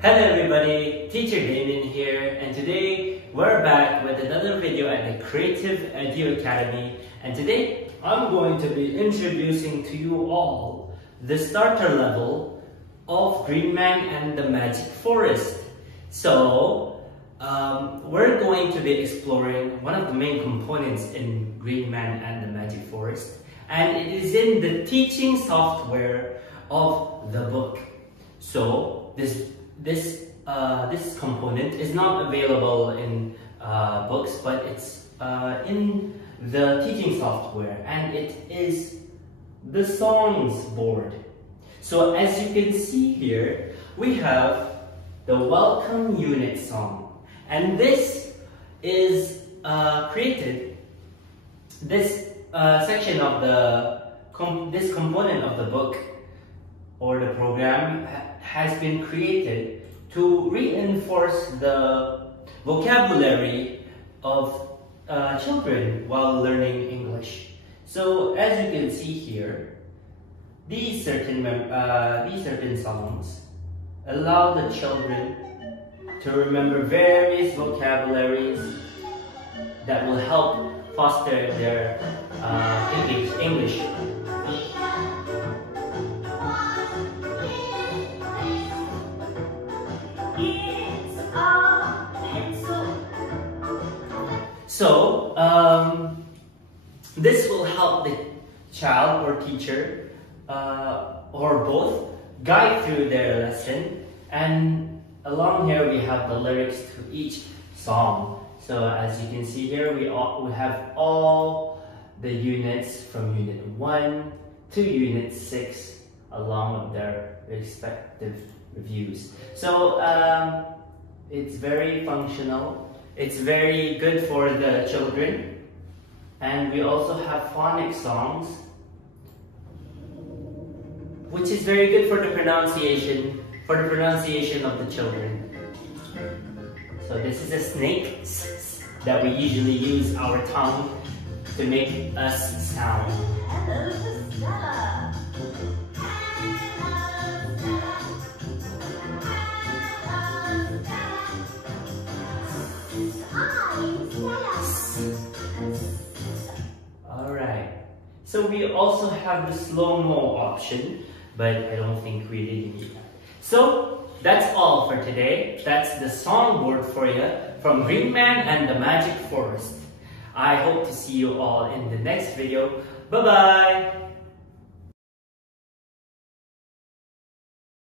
Hello everybody, Teacher Damien here, and today we're back with another video at the Creative Edu Academy, and today I'm going to be introducing to you all the starter level of Green Man and the Magic Forest. So we're going to be exploring one of the main components in Green Man and the Magic Forest, and it is in the teaching software of the book. So this component is not available in books, but it's in the teaching software, and it is the songs board. So as you can see here, we have the welcome unit song, and this is created. This section of this component of the book or the program has been created to reinforce the vocabulary of children while learning English. So as you can see here, these certain songs allow the children to remember various vocabularies that will help foster their English. So this will help the child or teacher or both guide through their lesson, and along here we have the lyrics to each song. So as you can see here, we have all the units from Unit 1 to Unit 6 along with their respective reviews. So it's very functional. It's very good for the children, and we also have phonic songs, which is very good for the pronunciation of the children. So this is a snake that we usually use our tongue to make us sound. Hello to Stella. Alright, so we also have the slow-mo option, but I don't think we really need that. So that's all for today. That's the songboard for you from Green Man and the Magic Forest. I hope to see you all in the next video. Bye-bye!